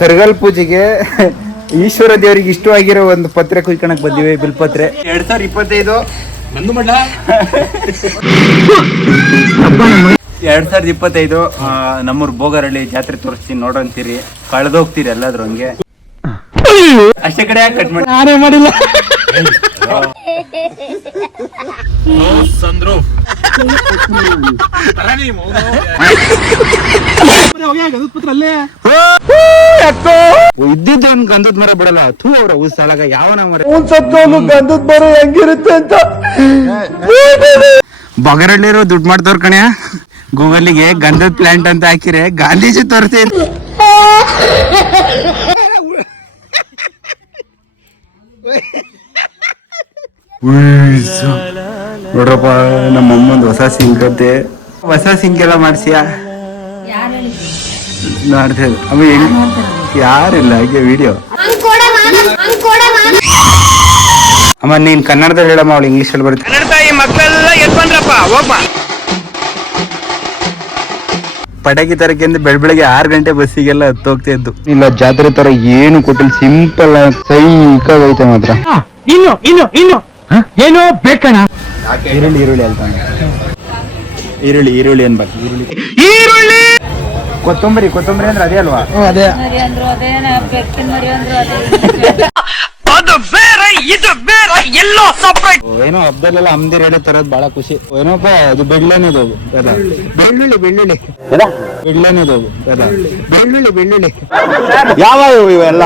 ಕರಗಲ್ ಪೂಜೆಗೆ ಈಶ್ವರ ದೇವರಿಗೆ ಇಷ್ಟವಾಗಿರೋ ಒಂದು ಪತ್ರೆ ಕುಯ್ಕಣಕ್ ಬಂದಿವಿ. ಬಿಲ್ಪತ್ರೆ 2025 2025 ನಮ್ಮೂರ್ ಬೋಗರಳ್ಳಿ ಜಾತ್ರೆ ತೋರಿಸ್ತೀನಿ ನೋಡಂತೀರಿ, ಕಳೆದೋಗ್ತೀರಿ ಎಲ್ಲಾದ್ರೂ ಹಂಗೆ. ಅಷ್ಟೇ ಕಡೆ ಕಟ್ ಮಾಡಿ ನಾನೇ ಮಾಡಿಲ್ಲ. ಇದ್ದಿದ್ದ ಗಂಧದ ಮರ ಬಿಡಲ್ಲ ಥೂ ಅವ್ರ ಸಲಾಗ ಯಾವನ ಮರ ಗಂಧದ ಮರ ಹೆಂಗಿರುತ್ತೆ ಅಂತ ಬೊಗರಳ್ಳಿರೋ ದುಡ್ಡು ಮಾಡ್ತವ್ರ ಕಣ್ಯ. ಗೂಗಲ್ಗೆ ಗಂಧದ ಪ್ಲಾಂಟ್ ಅಂತ ಹಾಕಿರೆ ಗಾಂಧೀಜಿ ತೋರಿಸ್ತೀನಿ. ನೋಡ್ರಪ್ಪ ನಮ್ಮಮ್ಮಂದು ಹೊಸ ಸಿಂಕ್ ಅಂತೆ, ಹೊಸ ಸಿಂಕ್ ಎಲ್ಲ ಮಾಡ್ಸಿಯಾ ನೋಡ್ತೇವೆ. ಅಮ್ಮ ಯಾರಿಲ್ಲ ಹಾಗೆ ವಿಡಿಯೋ. ಅಮ್ಮ ನೀನ್ ಕನ್ನಡದಲ್ಲಿ ಹೇಳಮ್ಮ, ಅವಳು ಇಂಗ್ಲಿಷ್ ಅಲ್ಲಿ ಬರುತ್ತೆ. ಪಟಾಕಿ ತರಕ್ಕೆ ಅಂದ್ರೆ ಬೆಳಗ್ಗೆ 6 ಗಂಟೆ ಬಸ್ಸಿಗೆಲ್ಲ ಹತ್ತೋಗ್ತಾ ಇದ್ದು. ಇಲ್ಲ ಜಾತ್ರೆ ತರ ಏನು ಕೊಟ್ಟಿಲ್ಲ, ಸಿಂಪಲ್ ಸೈಕಾಗೈತೆ ಮಾತ್ರ. ಇನ್ನು ಏನೋ ಬೇಕಣ್ಣ. ಈರುಳ್ಳಿ ಅಲ್ತಾನೆ, ಈರುಳ್ಳಿ ಅನ್ಬೇಕು. ಈರುಳ್ಳಿ ಕೊತ್ತಂಬರಿ ಅಂದ್ರೆ ಅದೇ ಅಲ್ವಾ? ಅದೇ ಏನೋ ಹಬ್ಬದಲ್ಲೆಲ್ಲ ಅಮ್ದಿರ್ ಹೇಳೋ ತರದ್ ಬಹಳ ಖುಷಿ. ಏನೋಪ್ಪ ಅದು ಬೆಳ್ಳೆನೇದು ಬೆಳ್ಳುಳ್ಳಿ ಯಾವ ಇವೆಲ್ಲ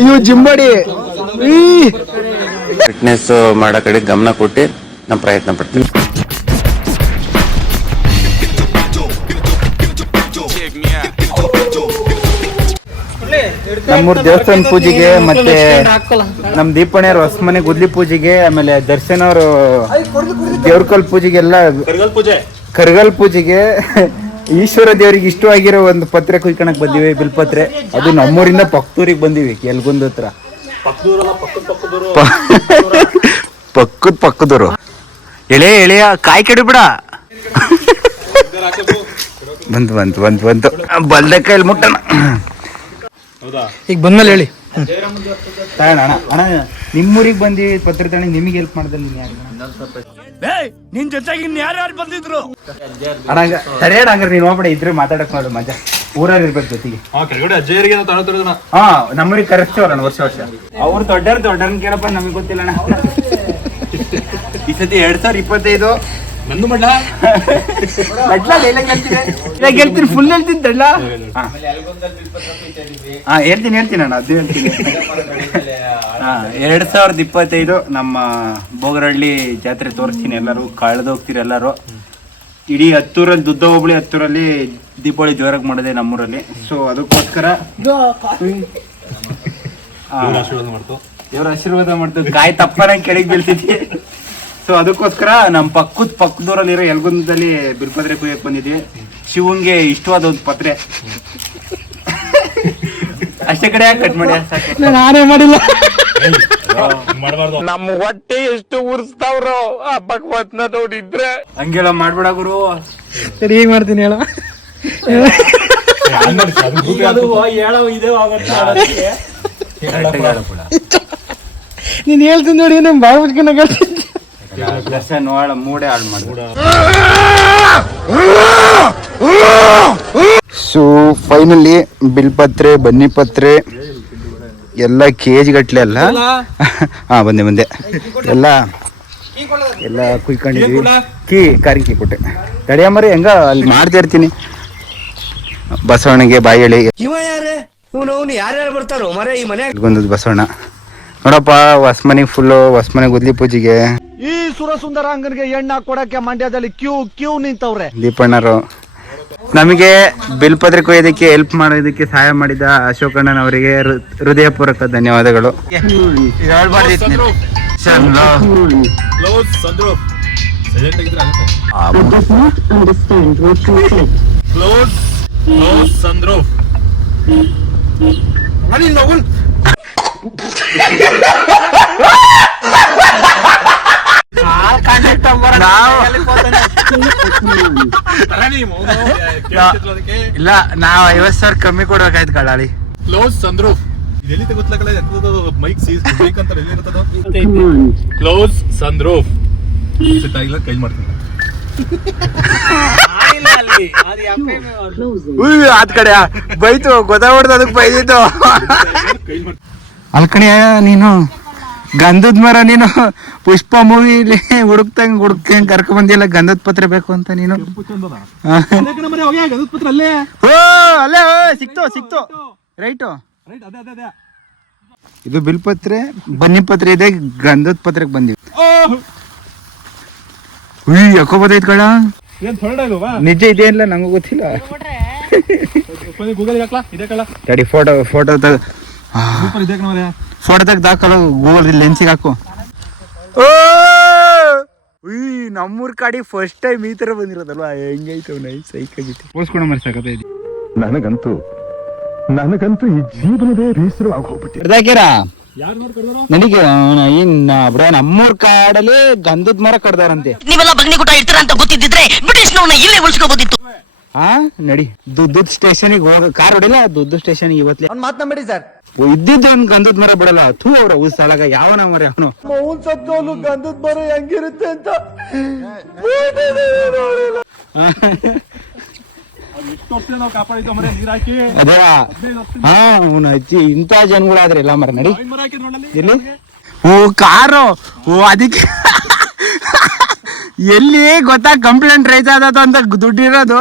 ಇವು ಜಿಂಬಡಿ. ಫಿಟ್ನೆಸ್ ಮಾಡೋ ಕಡೆ ಗಮನ ಕೊಟ್ಟು ನಾವು ಪ್ರಯತ್ನ ಪಡ್ತೀವಿ. ನಮ್ಮೂರ್ ದೇವಸ್ಥಾನ ಪೂಜೆಗೆ, ಮತ್ತೆ ನಮ್ ದೀಪಣ್ಣವ್ರ ಹೊಸಮನೆ ಗುದ್ಲಿ ಪೂಜೆಗೆ, ಆಮೇಲೆ ದರ್ಶನ್ ಅವರು ದೇವ್ರಕಲ್ ಪೂಜೆಗೆಲ್ಲ, ಕರಗಲ್ ಪೂಜೆಗೆ ಈಶ್ವರ ದೇವರಿಗೆ ಇಷ್ಟವಾಗಿರೋ ಒಂದು ಪತ್ರೆ ಕುಯ್ಕಣಕ್ ಬಂದಿವಿ. ಬಿಲ್ಪತ್ರೆ ಅದು ನಮ್ಮೂರಿಂದ ಪಕ್ಕದೂರಿಗೆ ಬಂದಿವಿ, ಎಲ್ಗುಂದ ಹತ್ರ. ಪಕ್ಕದೂರು ಎಳೆಯ ಕಾಯಿ ಕೆಡಿಬಿಡ. ಬಂತು ಬಲ್ದ ಕೈಲಿ ಮುಟ್ಟಣ. ಈಗ ಬಂದ್ಮೇಲೆ ಹೇಳಿ ಅಣ್ಣ, ನಿಮ್ಮೂರಿಗೆ ಬಂದಿ ಪತ್ರ ತಗೊಂಡು ನಿಮಗೆ ಹೆಲ್ಪ್ ಮಾಡ್ದಲ್ಲಿ ನಿನ್ ಜೊತೆಗೆ ಯಾರ್ಯಾರು ಬಂದಿದ್ರು ಅಣ್ಣ? ಸರಿ ಹಂಗಾರೆ ನೀನ್ ಹೋಗ್ಬೇಡ, ಇದ್ರೆ ಮಾತಾಡಕ್ ಮಾಡು ಮಜಾ. ಊರಲ್ಲಿ ಇರ್ಬೇಕು ಜೊತೆಗೆ. ಹಾ ನಮ್ಮೂರಿಗೆ ಕರೆಸ್ತೇವಲ್ಲ ವರ್ಷ ಅವ್ರು ದೊಡ್ಡರ್ನ ಕೇಳಪ್ಪ, ನಮಗೆ ಗೊತ್ತಿಲ್ಲ ಅಣ್ಣ. ಈ ಸತಿ 2025 ಹೇಳ್ತೀನಿ, ಫುಲ್ ಹೇಳ್ತೀನಿ ತಡ್ಲ. ಹೇಳ್ತೀನಿ ಅಣ್ಣ, ಅದು ಹೇಳ್ತೀನಿ. 2025 ನಮ್ಮ ಬೋಗರಳ್ಳಿ ಜಾತ್ರೆ ತೋರಿಸ್ತೀನಿ. ಎಲ್ಲರೂ ಕಳೆದೋಗ್ತೀರಿ ಎಲ್ಲರೂ. ಇಡೀ ಹತ್ತೂರಲ್ಲಿ ದುದ್ದ ಹೋಬಳಿ ಹತ್ತೂರಲ್ಲಿ ದೀಪಾವಳಿ ಜೋರಾಗಿ ಮಾಡಿದೆ ನಮ್ಮೂರಲ್ಲಿ. ಸೊ ಅದಕ್ಕೋಸ್ಕರ ದೇವ್ರ ಆಶೀರ್ವಾದ ಮಾಡ್ತು. ಕಾಯಿ ತಪ್ಪನ ಕೆಳಗೆ ಬೀಳ್ತಿದ್ವಿ. ಸೊ ಅದಕ್ಕೋಸ್ಕರ ನಮ್ಮ ಪಕ್ಕದೂರಲ್ಲಿರೋ ಯಲಗುಂದದಲ್ಲಿ ಬಿಲ್ಪತ್ರೆ ಕುಯ್ಯಕ್ ಬಂದಿದ್ವಿ. ಶಿವಂಗೆ ಇಷ್ಟವಾದ ಒಂದು ಪತ್ರೆ. ಅಷ್ಟೇ ಕಡೆ ಕಟ್ ಮಾಡಿ, ನಾನೇ ಮಾಡಿಲ್ಲ. ನಮ್ಮ ಹೊಟ್ಟೆ ಎಷ್ಟು ಉರ್ಸ್ತಾವ್ರೋ ಆ ಭಗವತ್ನ ನೋಡಿದ್ರೆ. ಹಂಗೆಲ್ಲ ಮಾಡ್ಬೇಡ ಗುರು. ಸರಿ ಹೇಗ್ ಮಾಡ್ತೀನಿ ಹೇಳ. ನೀನ್ ಹೇಳ್ತೀನಿ ನೋಡಿ, ನಮ್ ಬಾಳ ನೋಡ ಮೂಡೆ ಹಾಳು ಮಾಡ. ಸೊ ಫೈನಲಿ ಬಿಲ್ಪತ್ರೆ, ಬನ್ನಿ ಪತ್ರೆ ಎಲ್ಲ KG ಗಟ್ಲೆ ಅಲ್ಲ. ಹಾ ಬಂದೆ ಎಲ್ಲ ಕುಯ್ಕೊಂಡಿದ್ವಿ. ಕಾರಿಂಕಿ ಕೊಟ್ಟೆ ತಡಿಯಮ್ಮರಿ ಹೆಂಗ ಅಲ್ಲಿ ಮಾಡ್ತಾ ಇರ್ತೀನಿ. ಬಸವಣ್ಣಗೆ ಬಾಯಿ ಹೇಳಿ ಯಾರ್ಯಾರು ಬರ್ತಾರೋ ಮರ ಈ ಮನೆ ಬಂದದ್ದು ಬಸವಣ್ಣ. ನೋಡಪ್ಪ ಹೊಸ್ಮನೆಗೆ ಫುಲ್ಲು, ಹೊಸ್ಮನೆ ಗುದ್ಲಿ ಪೂಜೆಗೆ ಈ ಸುರಸುಂದರ ಅಂಗನಿಗೆ ಎಣ್ಣ ಕೊಡಕ್ಕೆ ಮಂಡ್ಯದಲ್ಲಿ ಕ್ಯೂ ನಿಂತವ್ರೆ. ದೀಪಣ್ಣರು ನಮಗೆ ಬಿಲ್ಪತ್ರೆ ಕೊಯ್ಯೋದಕ್ಕೆ ಹೆಲ್ಪ್ ಮಾಡೋದಕ್ಕೆ ಸಹಾಯ ಮಾಡಿದ ಅಶೋಕಣ್ಣನ ಅವರಿಗೆ ಹೃದಯಪೂರ್ವಕ ಧನ್ಯವಾದಗಳು. ಇಲ್ಲ ನಾವು 50,000 ಕಮ್ಮಿ ಕೊಡ್ಬೇಕಾಯ್ತು ಕಳ್ಳಾಳಿ. ಕ್ಲೋಸ್ ಸನ್ರೂಫ್ ಇದೆಲ್ಲಿ ಗೊತ್ತಲ್ಲ ಎಂತದ್ದು ಮೈಕ್ ಮೈಕ್ ಅಂತ ಎಲ್ಲಿ ಇರ್ತದ ಕ್ಲೋಸ್ ಸನ್ರೂಫ್ ಇಲ್ಲ ಕೈ ಮಾಡ್ತೀನಿ ಆದ್ ಕಡೆ ಬೈತು ಗೊತ್ತಾಗ್ಬಿಡ್ತು ಅದಕ್ಕೆ ಬೈದಿತ್ತು. ಅಲ್ಕಣಿ ನೀನು ಗಂಧದ ಮರ ನೀನು ಪುಷ್ಪ ಮೂವಿಲಿ ಹುಡುಕ್ತಂಗ್ ಕರ್ಕ ಬಂದಿಲ್ಲ ಗಂಧದ ಪತ್ರೆ ಬೇಕು ಅಂತ ನೀನು. ಅಲ್ಲೇ ಸಿಕ್ತು ರೈಟು. ಇದು ಬಿಲ್ಪತ್ರೆ ಬನ್ನಿ ಪತ್ರೆ ಇದೆ, ಗಂಧದ ಪತ್ರೆಗೆ ಬಂದಿವಿ. ಯಾಕೋ ಬತ್ತೈತ್ ಕಳ ನಿಜ ಇದೆ ಇಲ್ಲ ನಂಗೂ ಗೊತ್ತಿಲ್ಲ. ತಡಿ ಫೋಟೋ ತೆಗ್ದಾಕಲ್ಲ ಗೂಗಲ್ ಲೆನ್ಸಿಗೆ ಹಾಕು. ನಮ್ಮೂರ್ ಕಾಡಿ ಫಸ್ಟ್ ಟೈಮ್ ಈ ತರ ಬಂದಿರೋದಲ್ವಾ, ಹೆಂಗೈತವ್ ನೈಸ್ ಸೈಕ್ ಆಗೈತಿ. ಓಸ್ಕೊಂಡ ಮರಿ ಸಾಕತ್ತ. ನನಗಂತೂ ಈ ಜೀವನವೇ ಬೇಸರ ಆಗೋಗ್ಬಿಟ್ಟಿರ್ದಾಕ್ಯಾರ ನನಗೆ. ಬಿಡ ನಮ್ಮೂರ್ ಕಾಡಲ್ಲಿ ಗಂಧದ ಮರ ಕಡ್ದಾರಂತೆ. ನೀವೆಲ್ಲ ಬಗ್ನಿ ಗುಟ ಇರ್ತೀರ ಅಂತ ಗೊತ್ತಿದ್ದಿದ್ರೆ ಬ್ರಿಟಿಷ್ನವ್ರನ್ನ ಇಲ್ಲೇ ಉಳಿಸ್ಕೋಬೋದಿತ್ತು. ಹಾ ನಡಿ ದುಡ್ಡು ಸ್ಟೇಷನ್ಗೆ ಹೋಗ ಕಾರ್ ಹೊಡಿಲ್ಲ. ದುಡ್ಡು ಸ್ಟೇಷನ್ಗೆ ಇವತ್ತೇ ಮಾತನಾಡಿ ಸರ್. ಇದ್ದಿದ್ದ ಒಂದ್ ಗಂಧದ ಮರ ಬಿಡಲ್ಲ. ಥೂ ಅವ್ರ ಸ್ಥಳಗ ಯಾವನ ಮರ ಅವನು ಸತ್ತೋಲು ಗಂಧದ ಮರ ಹೆಂಗಿರುತ್ತೆ ಅಂತ ಅದೇವಾ. ಹಾ ಅವ್ನ ಅಜ್ಜಿ ಇಂತ ಜನಗಳಾದ್ರೆ ಎಲ್ಲ ಮರ ನಡಿ. ಎಲ್ಲಿ ಓ ಕಾರು ಅದಕ್ಕೆ ಎಲ್ಲಿ ಗೊತ್ತಾ ಕಂಪ್ಲೇಂಟ್ ರೈತ ಆದದು ಅಂತ ದುಡ್ಡಿರೋದು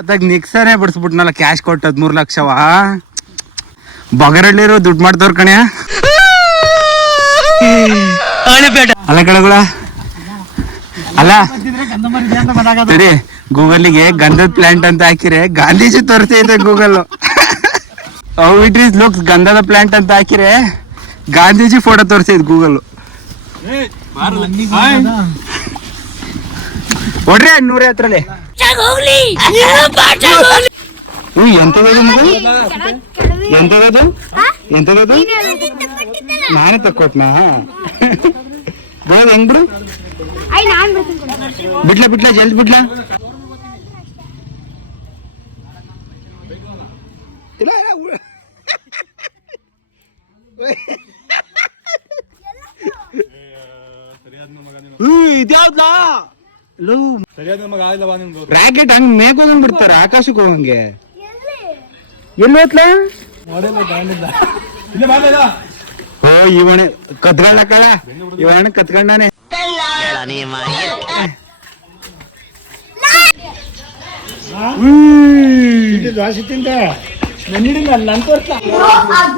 ಅದಾಗ ನಿಕ್ಸನೇ ಬಿಡಿಸ್ಬಿಟ್ನಲ್ಲ ಕ್ಯಾಶ್ ಕೊಟ್ಟು 13 ಲಕ್ಷವಾ. ಬಗರಳ್ಳಿರೋ ದುಡ್ಡು ಮಾಡ್ದವ್ರ ಕಣ್ಯ. ಅಲ್ಲ ಕಳಗುಳ ಅಲ್ಲ ಸರಿ ಗೂಗಲ್ಗೆ ಗಂಧದ ಪ್ಲಾಂಟ್ ಅಂತ ಹಾಕಿರೆ ಗಾಂಧೀಜಿ ತೋರಿಸ್ತೈತೆ Google. How it is looks ಗಂಧದ ಪ್ಲಾಂಟ್ ಅಂತ ಹಾಕಿರೆ ಗಾಂಧೀಜಿ ಫೋಟೋ ತೋರಿಸ್ತೈತೆ ಗೂಗಲ್. ಹೊಡ್ರಿ 100 ಹತ್ರಲ್ಲೇ. ಎಂತದದು ನಾನೇ ತಕ್ಕೊಟ್ನಾ ಹೆಂಗ್ ಬಿಡು. ಬಿಡ್ಲಾ ಜಲ್ದಿ ಬಿಡ್ಲಾ. ಇದ್ಯಾವ್ದಾ ರಾಕೆಟ್ ಹಂಗ್ ಮೇಕ್ ಹೋಗಂಗ್ ಆಕಾಶಕ್ಕೆ ಹೋಗಂಗೆ. ಎಲ್ಲಿ ಹೋತ್ಲಾ ಓ ಇವನೇ ಕತ್ಕೊಂಡ ಇವನ ಕತ್ಕೊಂಡಾನೆ.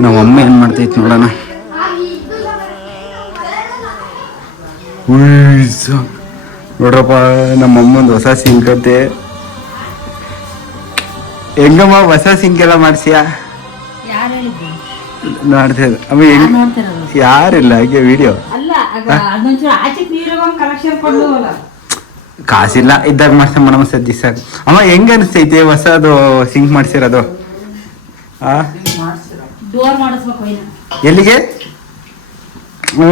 ನಮ್ಮಮ್ಮ ಏನ್ ಮಾಡ್ತೈತಿ ನೋಡೋಣ. ನೋಡ್ರಪ್ಪ ನಮ್ಮಮ್ಮಂದು ಹೊಸ ಸಿಂಕ್ ಅಂತೆ. ಹೆಂಗಮ್ಮ ಹೊಸ ಸಿಂಕ್ ಎಲ್ಲ ಮಾಡ್ಸಿಯಾ? ನೋಡ್ತಾ ಯಾರಿಲ್ಲ ಹಾಗೆ ವಿಡಿಯೋ ಕಾಸಿಲ್ಲ ಇದ್ದಾಗ ಮಾಡ್ಸ ಮೇಡಮ್ ಸದ್ಯ ಸಾಕು. ಅಮ್ಮ ಹೆಂಗ ಅನಿಸ್ತೈತೆ ಹೊಸದು ಸಿಂಕ್ ಮಾಡ್ಸಿರೋದು? ಎಲ್ಲಿಗೆ? ಓ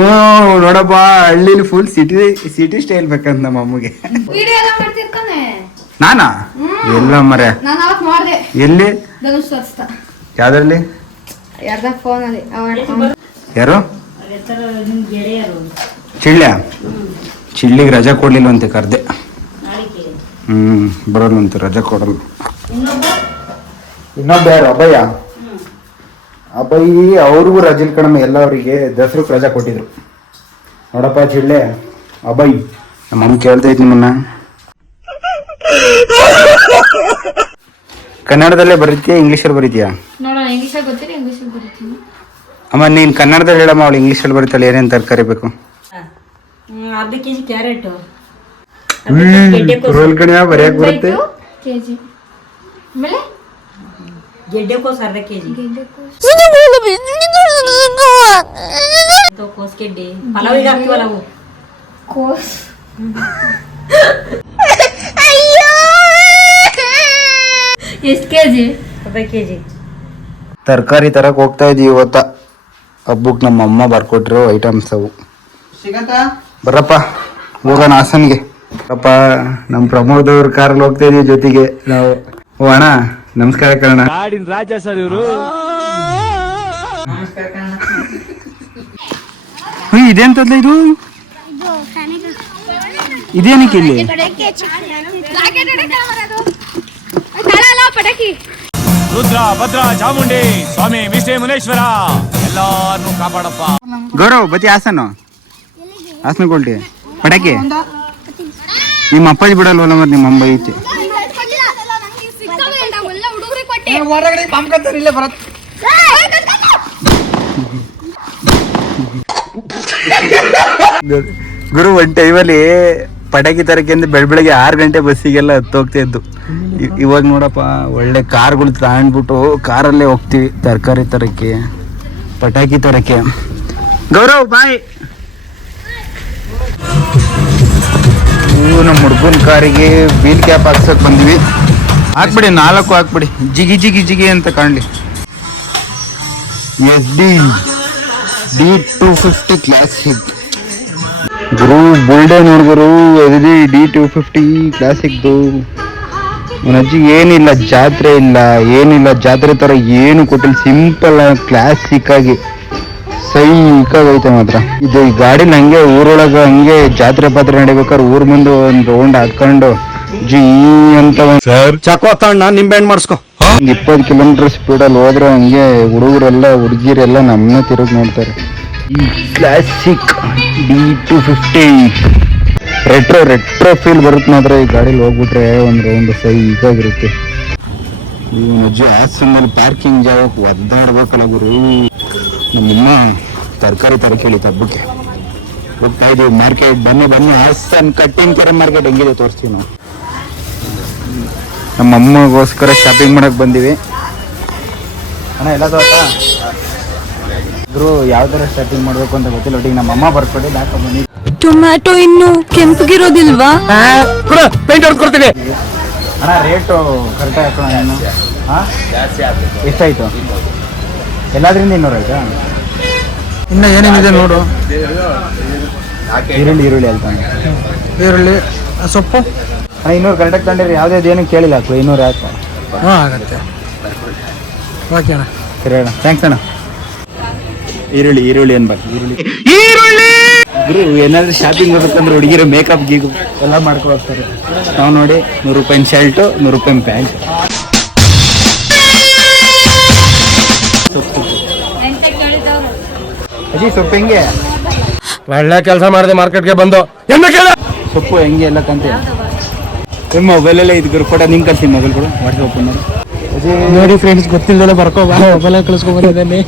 ನೋಡಪ್ಪ ಹಳ್ಳಿಲಿ ಫುಲ್ ಸಿಟಿ ಸ್ಟೈಲ್ ಬೇಕಂತ ನಮ್ಮ ಅಮ್ಮಗೆ. ನಾನಾ ಎಲ್ಲ ಮರ ಎಲ್ಲಿ ಯಾವ್ದ್ರಲ್ಲಿ ಯಾರು ಚಿಳ್ಳಿಗೆ ರಜಾ ಕೊಡ್ಲಿಲ್ವಂತೆ ಕರ್ದೆ. ಬರೋಲ್ಲಂತೆ ರಜಾ ಕೊಡಲ್ಲ. ಇನ್ನೊಬ್ಬ ಯಾರು ಅಬ್ಬಯ್ಯ ಅವ್ರಿಗೂ ರಜಲ್ ಕಣಮ್ಮ ಎಲ್ಲ ಅವರಿಗೆ ದಸರಕ್ಕೆ ರಜಾ ಕೊಟ್ಟಿದ್ರು. ನೋಡಪ್ಪ ಚಿಳ್ಳೆ ಅಬ್ಬಯ್ ನಮ್ಮ ಅಮ್ಮ ಕೇಳ್ತೈತಿ ನಿಮ್ಮನ್ನ. ಕನ್ನಡದಲ್ಲೇ ಬರೀತೀಯಾ ಇಂಗ್ಲೀಷಲ್ಲಿ ಬರೀತೀಯಾ? ಅಮ್ಮ ನೀನ್ ಕನ್ನಡದಲ್ಲಿ ಹೇಳಮ್ಮ, ಅವಳು ಇಂಗ್ಲೀಷಲ್ಲಿ ಬರೀತಾಳೆ. ಏನೇನು ತರಕಾರಿ ಬೇಕು? ಅರ್ಧ ಕೆಜಿ ಕ್ಯಾರೆಟ್, ರೋಲ್ ಕಣಿಯ ಬರೆಯಕ್ ಬರುತ್ತೆ. ಗೆಡ್ಡೆಕೋಸು ಅರ್ಧ ಕೆಜಿ, ಕೋಸ್ಗೆಡ್ಡೆ ಪಲಾವಿಗೆ ಹಾಕ್ತೀವಲ್ಲ ಅವು ಕೋಸ್. ಎಷ್ಟು ಕೆಜಿ? ಅರ್ಧ ಕೆಜಿ ತರಕಾರಿ ತರಕ್ ಹೋಗ್ತಾ ಇದೀವಿ ಇವತ್ತ. ಹಬ್ಬಕ್ಕೆ ನಮ್ಮ ಅಮ್ಮ ಬರ್ಕೊಟ್ರು ಐಟಮ್ಸ್ ಅವು. ಬರಪ್ಪ ಹೋಗೋಣ ಹಾಸನ್ಗೆ. ಬರಪ್ಪ ನಮ್ಮ ಪ್ರಮೋದ್ ಅವ್ರ ಕಾರಲ್ಲಿ ಹೋಗ್ತಾ ಇದೀವಿ ಜೊತೆಗೆ ನಾವು. ಓ ಅಣ್ಣ ನಮಸ್ಕಾರ ಕಣ. ಕಾಡಿನ ರಾಜ ಸರ್ ಇವರು. ಇದೆಂತದ್ಲ ಇದು? ಇದೇನಕ್ಕೆ ಇಲ್ಲಿ? ರುದ್ರ ಭದ್ರ ಚಾಮುಂಡಿ ಸ್ವಾಮಿ ವಿಷ್ಣು ಮುನೇಶ್ವರ ಎಲ್ಲಾರನ್ನೂ ಕಾಪಾಡಪ್ಪ. ಗೌರವ್ ಬತ್ತಿ ಹಾಸನ ಕೊಲ್ಟಿ ಪಟಾಕಿ ನಿಮ್ಮ ಅಪ್ಪಾಜಿ ಬಿಡಲ್ವಲ್ಲ ಮತ್ತೆ ನಿಮ್ಮ ಅಮ್ಮ ಐತಿ. ಗುರು ಒಂದ್ ಟೈಮಲ್ಲಿ ಪಟಾಕಿ ತರಕ್ಕೆ ಅಂದ್ರೆ ಬೆಳಗ್ಗೆ 6 ಗಂಟೆ ಬಸ್ಸಿಗೆಲ್ಲ ಹತ್ತೋಗ್ತಾ ಇದ್ದು. ಇವಾಗ ನೋಡಪ್ಪ ಒಳ್ಳೆ ಕಾರ್ಗಳು ತಗೊಂಡ್ಬಿಟ್ಟು ಕಾರಲ್ಲೇ ಹೋಗ್ತೀವಿ ತರಕಾರಿ ತರಕ್ಕೆ ಪಟಾಕಿ ತರಕ್ಕೆ. ಗೌರವ್ ಬಾಯ್. ನಮ್ಮ ಹುಡ್ಗನ ಕಾರಿಗೆ ವೀಲ್ ಕ್ಯಾಪ್ ಹಾಕ್ಸಕ್ ಬಂದಿವಿ. ಹಾಕ್ಬಿಡಿ 4 ಹಾಕ್ಬಿಡಿ, ಜಿಗಿ ಜಿಗಿ ಜಿಗಿ ಅಂತ ಕಾಣ್ಲಿ. D250 ಕ್ಲಾಸಿಕ್ ಗುರು ಬುಲ್ಡೆ ನೋಡ್ಗುರು. D250 ಕ್ಲಾಸಿಕ್ದು. ಅಜ್ಜಿ ಏನಿಲ್ಲ, ಜಾತ್ರೆ ಇಲ್ಲ ಏನಿಲ್ಲ, ಜಾತ್ರೆ ತರ ಏನು ಕೊಟ್ಟಿಲ್ಲ, ಸಿಂಪಲ್ ಕ್ಲಾಸಿಕ್ ಆಗಿ ಸೈಕಾಗೈತೆ ಮಾತ್ರ ಇದು. ಈ ಗಾಡಿನ ಹಂಗೆ ಊರೊಳಗ ಹಂಗೆ ಜಾತ್ರೆ ಪಾತ್ರೆ ನಡಿಬೇಕಾದ್ರೆ ಊರ್ ಮುಂದೆ ಒಂದ್ ರೌಂಡ್ ಹಾಕೊಂಡು ಜೀ ಅಂತ ಚಕೋ ತಣ್ಣ ನಿಂಬೆ ಹಣ್ಣು ಮಾಡಿಸ್ಕೊ. 20 ಕಿಲೋಮೀಟರ್ ಸ್ಪೀಡಲ್ಲಿ ಹೋದ್ರೆ ಹಂಗೆ ಹುಡುಗರೆಲ್ಲ ಹುಡುಗಿರೆಲ್ಲ ನಮ್ಮನ್ನ ತಿರುಗಿ ನೋಡ್ತಾರೆ. ಕ್ಲಾಸಿಕ್ D250 ರೆಟ್ರೋ ಫೀಲ್ ಬರುತ್ತೆ ಮಾತ್ರ ಈ ಗಾಡೀಲಿ ಹೋಗ್ಬಿಟ್ರೆ ಒಂದು ರೌಂಡ್ ಸೈಕಾಗಿರುತ್ತೆ. ಇವನ ಅಜ್ಜಿ ಹಾಸನಲ್ಲಿ ಪಾರ್ಕಿಂಗ್ ಜಾಗಕ್ಕೆ ಒದ್ದಾಡ್ಬೇಕಲ್ಲ ಗುರು. ನಮ್ಮಮ್ಮ ತರಕಾರಿ ತರಕೇಳಿ ಹಬ್ಬಕ್ಕೆ ಹೋಗ್ತಾ ಇದೀವಿ ಮಾರ್ಕೆಟ್. ಬನ್ನಿ ಹಾಸನ್ ಕಟ್ಟಿಂಗ್ ಕೆರೆ ಮಾರ್ಕೆಟ್ ಹೆಂಗಿದೆ ತೋರಿಸ್ತೀವಿ ನಾವು. ನಮ್ಮ ಅಮ್ಮಗೋಸ್ಕರ ಶಾಪಿಂಗ್ ಮಾಡಕ್ ಬಂದಿವಿ. ಅಣ್ಣ ಎಲ್ಲ ತೋಟ ಗುರು ಯಾವ ಥರ ಶಾಪಿಂಗ್ ಮಾಡಬೇಕು ಅಂತ ಗೊತ್ತಿಲ್ಲ. ಒಟ್ಟಿಗೆ ನಮ್ಮ ಅಮ್ಮ ಬರ್ಕೊಡಿ ಹಾಕೊಂಡ್ಬನ್ನಿ. ಟೊಮ್ಯಾಟೊ ಇನ್ನು ಕೆಂಪಗಿರೋದಿಲ್ವಾ? ಪೇಂಟ್ ಹೊಡ್ಕೊಡ್ತೀನಿ ಅಣ್ಣ. ರೇಟು ಕರೆಕ್ಟಾಗಿ ಹಾಕೋಣ. ಏನು ಎಷ್ಟಾಯ್ತು? ಎಲ್ಲಾದ್ರಿಂದ 200 ಆಯ್ತಾ? ಇನ್ನು ಏನೇನಿದೆ ನೋಡು. ಈರುಳ್ಳಿ ಹೇಳ್ತಾನೆ. ಈರುಳ್ಳಿ ಸೊಪ್ಪು 200 ಕರೆಕ್ಟಾಗಿ ತಗೊಂಡಿರಿ. ಯಾವುದೇ ಏನು ಕೇಳಿಲ್ಲ 200 ಯಾಕೆ? ಹಾಂ ಆಗತ್ತೆ. ಓಕೆ ಅಣ್ಣ, ಸರಿ ಅಣ್ಣ, ಥ್ಯಾಂಕ್ಸ್ ಅಣ್ಣ. ಈರುಳ್ಳಿ ಅನ್ಬಾರ್ದು. ಈರುಳ್ಳಿ ಗುರು ಏನಾದ್ರು ಶಾಪಿಂಗ್ ಹೋಗ್ಬೇಕಂದ್ರೆ ಹುಡುಗಿರ ಮೇಕಪ್ ಗೀಗು ಎಲ್ಲ ಮಾಡ್ಕೊಂಡು ಹೋಗ್ತಾರೆ. ನಾವು ನೋಡಿ 100 ರೂಪಾಯಿನ ಶರ್ಟು 100 ರೂಪಾಯಿನ ಪ್ಯಾಂಟ್. ಅಜ್ಜಿ ಸೊಪ್ಪು ಹೆಂಗೆ? ಒಳ್ಳೆ ಕೆಲಸ ಮಾಡಿದೆ ಮಾರ್ಕೆಟ್ಗೆ ಬಂದು. ಸೊಪ್ಪು ಹೆಂಗೆ ಎಲ್ಲ ಕಂತೆ ನಿಮ್ಮ ಮೊಬೈಲಲ್ಲೇ ಇದ್ದರು ಫೋಟೋ ನಿಂಗೆ ಕಳಿಸಿ. ಮೊಬೈಲ್ ಕೂಡ ವಾಟ್ಸಪ್ ನೋಡಿ ಫ್ರೆಂಡ್ಸ್, ಗೊತ್ತಿಲ್ಲದೆ ಬರ್ಕೋ ಮೊಬೈಲ್ ಕಳಿಸ್ಕೊಂಡ್ಬಂದಿದ್ದೇನೆ.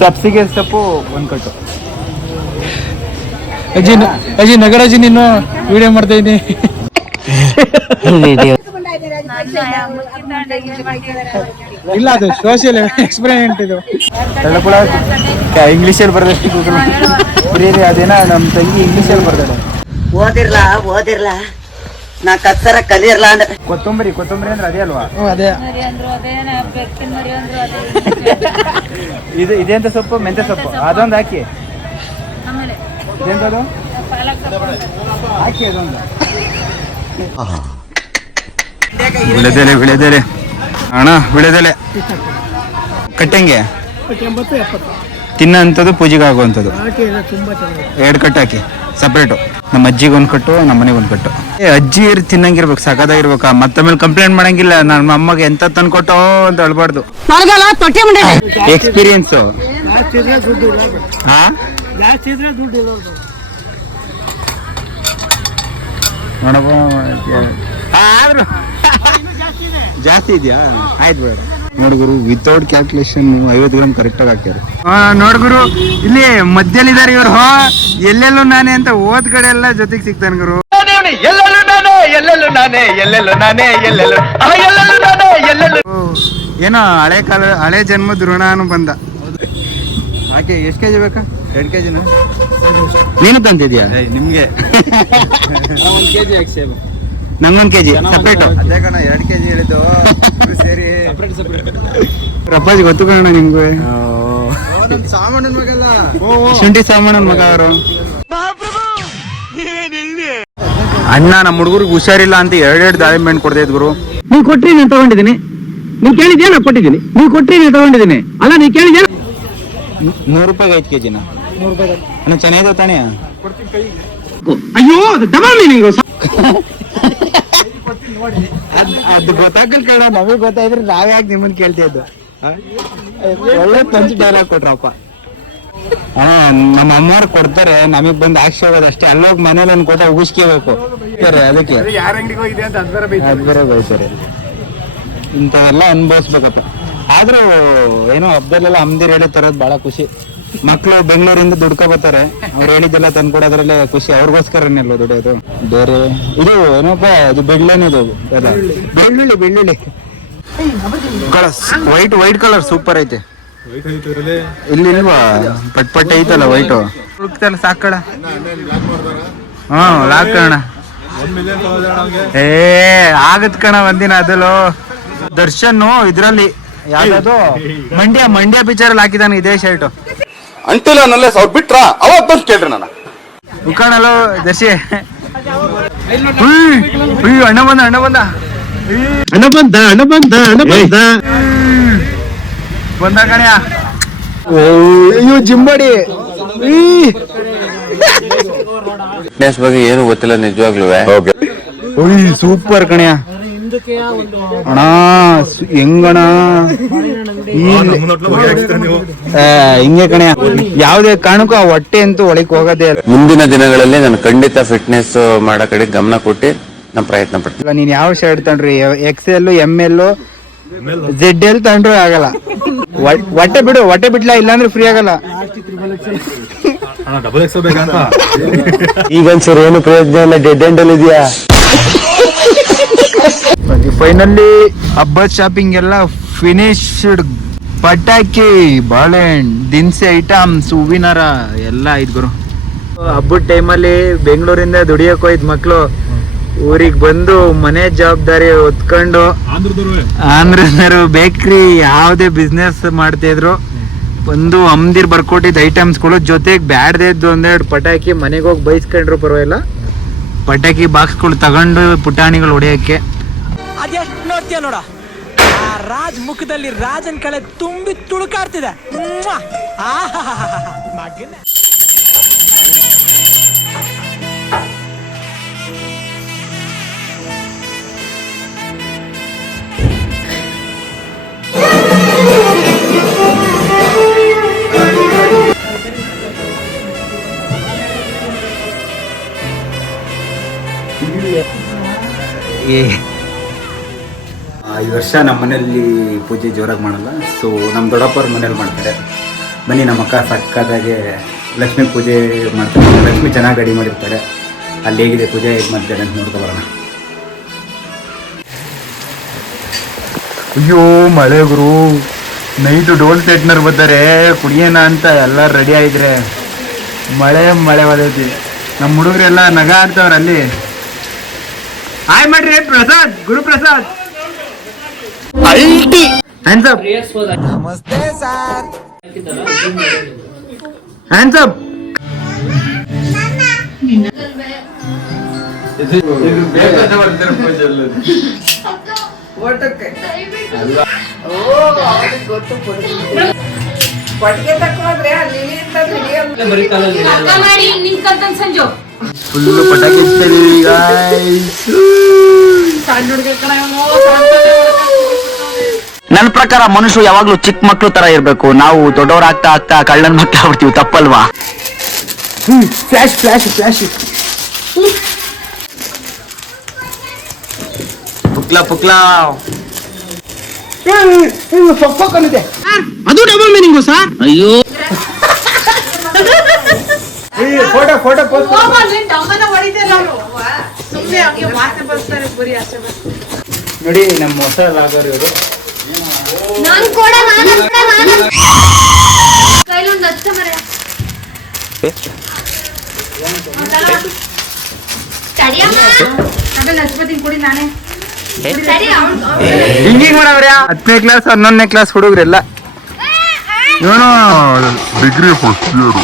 ಸಬ್ಸಿಗೆ ಸೊಪ್ಪು 1 ಕಟ್ಟು. ಅಜ್ಜಿ ನಗರಾಜಿ ನೀನು ವಿಡಿಯೋ ಮಾಡ್ತಾ ಇದ್ದೀನಿ. ಇಲ್ಲ ಅದು ಸೋಷಿಯಲ್ ಎಕ್ಸ್ಪೆರಿಮೆಂಟ್ ಇದು. ಇಂಗ್ಲೀಷಲ್ಲಿ ಬರ್ದಷ್ಟು ಅದೇನ ನಮ್ಮ ತಂಗಿ ಇಂಗ್ಲೀಷಲ್ಲಿ ಬರ್ದಾಳೆ. ಓದಿರ್ಲಾ ನಾ ಕತ್ತರ ಕಲಿಯರ್ಲ ಅಂದ್ರೆ ಕೊತ್ತಂಬರಿ ಅಂದ್ರೆ ಅದೇ ಅಲ್ವಾ? ಅದೇ ಇದೆಂತ ಸೊಪ್ಪು? ಮೆಂತ್ಯ ಸೊಪ್ಪು ಅದೊಂದು ಹಾಕಿ. ಇದೆಂತದು ಹಾಕಿ ಅದೊಂದು. ವಿಳೆದೆಲೆ ಅಣ್ಣ, ವಿಳೆದೆಲೆ ಕಟ್ಟಂಗೆ ತಿನ್ನೋಂಥದ್ದು, ಪೂಜೆಗೆ ಆಗುವಂಥದ್ದು. 2 ಕಟ್ಟು ಹಾಕಿ ಸಪ್ರೇಟು. ನಮ್ಮ ಅಜ್ಜಿಗೆ 1 ಕಟ್ಟು, ನಮ್ಮ ಮನೆಗೆ 1 ಕಟ್ಟು. ಅಜ್ಜಿ ತಿನ್ನಂಗಿರ್ಬೇಕು, ಸಗದಾಗಿರ್ಬೇಕು. ಮತ್ತಮೇಲೆ ಕಂಪ್ಲೇಂಟ್ ಮಾಡಂಗಿಲ್ಲ. ನಮ್ಮ ಅಮ್ಮಗೆ ಎಂತ ತಂದ್ಕೊಟ್ಟೋ ಅಂತ ಹೇಳ್ಬಾರ್ದು. ಎಕ್ಸ್ಪೀರಿಯನ್ಸ್ ಆದ್ರೂ ಜಾಸ್ತಿ ಇದೆಯಾ? ಆಯ್ತು ಬೇಡ ನೋಡ್ಗುರು. ವಿತೌಟ್ ಕ್ಯಾಲ್ಕುಲೇಷನ್ 50 ಗ್ರಾಮ್ ಕರೆಕ್ಟಾಗಿ ಹಾಕ್ಯಾರ. ನೋಡ್ಗುರು, ಇಲ್ಲಿ ಮಧ್ಯಲ್ಲಿದ್ದಾರೆ ಇವರು. ಎಲ್ಲೆಲ್ಲೂ ನಾನೇ ಅಂತ ಹೋದ್ ಕಡೆ ಎಲ್ಲ ಜೊತೆಗೆ ಸಿಗ್ತಾನೆ ಗುರು. ಏನೋ ಹಳೆ ಜನ್ಮದ ಋಣಾನು ಬಂದ. ಆಕೆ ಎಷ್ಟು ಕೆಜಿ ಬೇಕಾ? 2 kg ನೀನು ತಂತಿದ್ಯಾ? ನಿಮ್ಗೆ 1 kg ಹಾಕಿ. ನಂಗೊಂದು ಕೆಜಿ ಸಪ್ರೇಟ್. 2 kg ಹೇಳಿದ್ದು ಸೇರಿ ರಪ್ಪಾಜಿ ಗೊತ್ತು ಕಣ ನಿಮ್ಗೆ. ಸಾಮಾನ್ಯನ ಮಗಲ್ಲ, ಶುಂಠಿ ಸಾಮಾನ್ಯನ ಮಗ ಅವರು. ಅಣ್ಣ ನಮ್ಮ ಹುಡುಗರಿಗೆ ಹುಷಾರಿಲ್ಲ ಅಂತ 2 ದಾಳಿಂಬೆ ಹಣ್ಣು ಕೊಡ್ತಾ ಇದ್ ಗುರು. ನೀವು ಕೊಟ್ರಿ, ನಾನು ತಗೊಂಡಿದ್ದೀನಿ. ನೀವ್ ಕೇಳಿದ್ಯಾ ನಾ ಕೊಟ್ಟಿದ್ದೀನಿ, ನೀವು ಕೊಟ್ರಿ ನೀವು ತಗೊಂಡಿದ್ದೀನಿ. ಅಲ್ಲ ನೀವ್ ಕೇಳಿದ್ಯಾ 100 ರೂಪಾಯಿಗೆ 5 kg ಅಣ್ಣ ಚೆನ್ನಾಗಿದೆ ತಾನೇ? ಅಯ್ಯೋ ಅದು ಡಬಲ್ ಮೀನಿಂಗ್. ಅದು ಗೊತ್ತಾಗಲ್ ಕಣ, ನಮಗೆ ಗೊತ್ತಾಯ್ದ್ರೆ ನಾವೇ ಯಾಕೆ ನಿಮ್ಮನ್ನ ಕೇಳ್ತಾ ಇದ್ದು. ಒಳ್ಳೆ ಪಂಚ್ ಡೈಲಾಗ್ ಕೊಟ್ರಪ್ಪ. ನಮ್ಮ ಅಮ್ಮವ್ರು ಕೊಡ್ತಾರೆ, ನಮಗ್ ಬಂದು ಆಕ್ಷೆ ಆಗೋದು ಅಷ್ಟೇ. ಅಲ್ಲೋಗಿ ಮನೇಲಿ ಒಂದು ಕೊಟ್ಟ ಉಗಿಸ್ಕೋಬೇಕು ಅದಕ್ಕೆ. ಅದ್ ಬೇರೆ ಬೈತಾರೆ. ಇಂಥವೆಲ್ಲ ಅನ್ಭವಿಸ್ಬೇಕಪ್ಪ. ಆದ್ರೂ ಏನೋ ಹಬ್ಬದಲ್ಲೆಲ್ಲ ಅಮ್ದಿರ್ ಹೇಳಿ ತರೋದು ಬಹಳ ಖುಷಿ. ಮಕ್ಳು ಬೆಂಗಳೂರಿಂದ ದುಡ್ಕೊ ಬರ್ತಾರೆ, ಅವ್ರು ಹೇಳಿದ್ದೆಲ್ಲ ತಂದ್ಕೊಡೋದ್ರಲ್ಲೇ ಖುಷಿ. ಅವ್ರಿಗೋಸ್ಕರನೆಲ್ಲ ದುಡಿಯೋದು. ಬೇರೆ ಇದು ಏನಪ್ಪ, ಇದು ಬೆಳ್ಳೆನಿದು ಬೆಳ್ಳುಳ್ಳಿ ವೈಟ್ ಕಲರ್ ಸೂಪರ್ ಐತೆ. ಇಲ್ಲಿ ಇಲ್ವಾ ಪಟ್ ಐತಲ್ಲ ವೈಟು ಹುಡುಕ್ತಲ್ಲ ಸಾಕಳ. ಲಾಕ್ ಕಣ. ಆಗತ್ ಕಣ ಒಂದಿನ ಅದಲ್ಲೋ. ದರ್ಶನ್ ಇದ್ರಲ್ಲಿ ಯಾವ್ದು ಮಂಡ್ಯ ಪಿಕ್ಚರ್ ಹಾಕಿದಾನೆ ಇದೇ ಶರ್ಟ್. ಅಂಟಿಲ್ಲ ನಲ್ಲೆ ಅವ್ರು ಬಿಟ್ರ ಅವಾಗ ಬಂದು ಕೇಳ್ರಿ ನಾನು ಉಕ್ಕಣಲ್ಲೋ ದರ್ಶಿ. ಅಣ್ಣ ಬಂದ ಕಣ್ಯ. ಅಯ್ಯೋ ಜಿಂಬಡಿ ಬಗ್ಗೆ ಏನು ಗೊತ್ತಿಲ್ಲ ನಿಜವಾಗ್ಲೂ. ಸೂಪರ್ ಕಣ್ಯ ಅಣ್ಣ. ಹೆಂಗಣ ಹಿಂಗೆ ಕಣ್ಯ, ಯಾವ್ದೇ ಕಾರಣಕ್ಕೂ ಆ ಹೊಟ್ಟೆ ಅಂತೂ ಒಳಗೆ ಹೋಗೋದೇ ಇಲ್ಲ. ಮುಂದಿನ ದಿನಗಳಲ್ಲಿ ನಾನು ಖಂಡಿತ ಫಿಟ್ನೆಸ್ ಮಾಡೋ ಕಡೆ ಗಮನ ಕೊಟ್ಟು ನಾನು ಪ್ರಯತ್ನ ಪಡ್ತೀನಿ. ನೀನ್ ಯಾವ ಶರ್ಟ್ ತಗೊಂಡ್ರಿ, XL ML ZL ತಗೊಂಡ್ರು ಆಗಲ್ಲ. ಹೊಟ್ಟೆ ಬಿಡ್ಲಾ, ಇಲ್ಲಾಂದ್ರೆ ಫ್ರೀ ಆಗಲ್ಲ. ಡಬಲ್ ಎಕ್ಸ್ ಬೇಕಂತ ಈಗನ್ಸರ್ ಏನು ಪ್ರಯೋಜನ ಇಲ್ಲ, ಡೆಡ್ ಎಂಡ್ ಅಲ್ಲಿ ಇದೆಯಾ. ಫೈನಲಿ ಹಬ್ಬದ ಶಾಪಿಂಗ್ ಎಲ್ಲ ಫಿನಿಶ್ಡ್. ಪಟಾಕಿ, ಬಾಳೆಹಣ್ಣು, ದಿನಸಿ ಐಟಮ್ಸ್, ಹೂವಿನಾರ ಎಲ್ಲ ಐತ್ ಗುರು. ಹಬ್ಬದ ಟೈಮಲ್ಲಿ ಬೆಂಗಳೂರಿಂದ ದುಡಿಯಕ್ ಹೋಯ್ತು ಮಕ್ಳು. ಊರಿಗೆ ಬಂದು ಮನೆ ಜವಾಬ್ದಾರಿ ಹೊತ್ಕೊಂಡು ಆಂಧ್ರದವರು ಬೇಕ್ರಿ ಯಾವ್ದೇ ಬಿಸ್ನೆಸ್ ಮಾಡ್ತಿದ್ರು. ಒಂದು ಅಮ್ದಿರ್ ಬರ್ಕೊಟ್ಟಿದ್ ಐಟಮ್ಸ್ಗಳು ಜೊತೆಗೆ ಬ್ಯಾಡ್ದೇ ಇದ್ದು ಒಂದೆರಡು ಪಟಾಕಿ ಮನೆಗೆ ಹೋಗಿ ಬೈಸ್ಕೊಂಡ್ರು ಪರವಾಗಿಲ್ಲ. ಪಟಾಕಿ ಬಾಕ್ಸ್ಗಳು ತಗೊಂಡು ಪುಟಾಣಿಗಳು ಹೊಡೆಯಕ್ಕೆ. ಅದೆಷ್ಟು ನೋಡ್ತೀಯ ನೋಡ, ಆ ರಾಜ್ ಮುಖದಲ್ಲಿ ರಾಜನ್ ಕಳೆ ತುಂಬಿ ತುಳುಕಾಡ್ತಿದೆ. ಈ ವರ್ಷ ನಮ್ಮ ಮನೆಯಲ್ಲಿ ಪೂಜೆ ಜೋರಾಗಿ ಮಾಡಲ್ಲ. ಸೊ ನಮ್ಮ ದೊಡ್ಡಪ್ಪವ್ರ ಮನೇಲಿ ಮಾಡ್ತಾರೆ. ಬನ್ನಿ, ನಮ್ಮ ಅಕ್ಕ ಸಕ್ಕದಾಗೆ ಲಕ್ಷ್ಮೀ ಪೂಜೆ ಮಾಡ್ತಾರೆ. ಲಕ್ಷ್ಮಿ ಚೆನ್ನಾಗಿ ರೆಡಿ ಮಾಡಿರ್ತಾರೆ. ಅಲ್ಲಿ ಹೇಗಿದೆ ಪೂಜೆ, ಹೇಗೆ ಮಾಡ್ತಾರೆ ಅಂತ ನೋಡ್ಕೊ ಬರೋಣ. ಅಯ್ಯೋ ಮಳೆ ಗುರು, ನೈಟು ಡೋಲ್ ಸೆಟ್ನರ್ ಬರ್ತಾರೆ ಕುಡಿಯೋಣ ಅಂತ ಎಲ್ಲರೂ ರೆಡಿ ಆಗಿದ್ರೆ ಮಳೆ ಬದೈತಿ. ನಮ್ಮ ಹುಡುಗರೆಲ್ಲ ನಗ ಆಡ್ತವ್ರ ಅಲ್ಲಿ. ಹಾಯ್ ಮಾಡ್ರಿ ಪ್ರಸಾದ್, ಗುರುಪ್ರಸಾದ್ ಅಲ್ಟಿ ಹ್ಯಾಂಡ್ಸ್ ಅಪ್. ನಮಸ್ತೆ ಸರ್, ಹ್ಯಾಂಡ್ಸ್ ಅಪ್. ಫುಲ್ಲು ಪಟಾಕಿ ನನ್ನ ಪ್ರಕಾರ ಮನುಷ್ಯರು ಯಾವಾಗ್ಲೂ ಚಿಕ್ಕ ಮಕ್ಳು ತರ ಇರ್ಬೇಕು. ನಾವು ದೊಡ್ಡವ್ರ ಆಗ್ತಾ ಕಳ್ಳನ್ ಮಕ್ಳು ಆಗ್ಬಿಡ್ತೀವಿ, ತಪ್ಪಲ್ವಾ? ಫ್ಲಾಶ್ ಫ್ಲಾಶ್ ಫ್ಲಾಶ್ ಪುಕ್ಲಾ ಅದು ಡಬಲ್ ಮೀನಿಂಗು ಸರ್. ಅಯ್ಯೋ ಫೋಟೋ ನೋಡಿ, ನಮ್ಮ ಹೊಸ ಲಾಗರ್ ಇವರು. ಹಿಂಗಿಂಗ್ ಮಾಡವ್ರೆ 10ನೇ ಕ್ಲಾಸ್ 11ನೇ ಕ್ಲಾಸ್ ಹುಡುಗ್ರೆಲ್ಲ. ಇವನು ಡಿಗ್ರಿ ಫಸ್ಟ್ ಇಯರ್.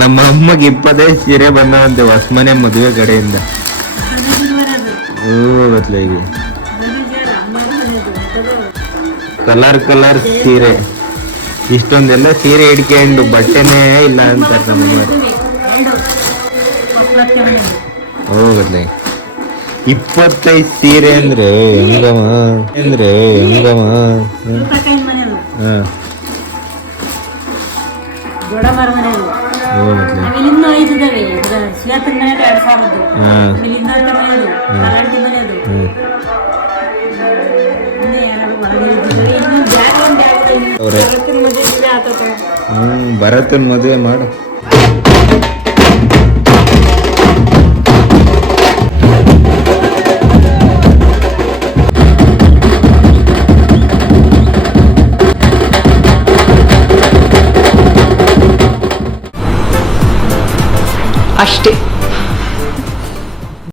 ನಮ್ಮ ಅಮ್ಮಗೆ 25 ಸೀರೆ ಬಂದವಂತೆ ಹೊಸ ಮನೆ ಮದುವೆ ಕಡೆಯಿಂದ. ಬತ್ಲಾಗಿ ಕಲರ್ ಸೀರೆ ಇಷ್ಟೊಂದೆಲ್ಲ ಸೀರೆ ಹಿಡ್ಕೊಂಡು ಬಟ್ಟೆನೇ ಇಲ್ಲ ಅಂತಾರೆ ನಮ್ಮಮ್ಮ. ಹೋಗತ್ಲೆ 25 ಸೀರೆ ಅಂದ್ರೆ ಹೆಂಗಮ್ಮ ಹಾ ದೊಡ್ಡಮ್ಮರ ಮನೆಯದು ಆಮೇಲೆ ಇನ್ನೂ 5 ಇದಾವೆ. ಶ್ವೇತನ ಮನೆಯದು 2000. ಆಮೇಲೆ ಇನ್ನೊಂದು ಮನೆಯದು ಕಲಾಂಟಿ ಮನೆಯದು. ಇನ್ನೂ ಯಾರು ಒಳಗೆ ಇದ್ದಿದ್ದಾರೆ. ಇನ್ನೊಂದು ಬ್ಯಾಗ್ ಒಂದು ಬ್ಯಾಗ್ ಇದೆ. ಭರತನ ಮದುವೆ ಆತ ಭರತನ್ ಮದುವೆ ಮಾಡು.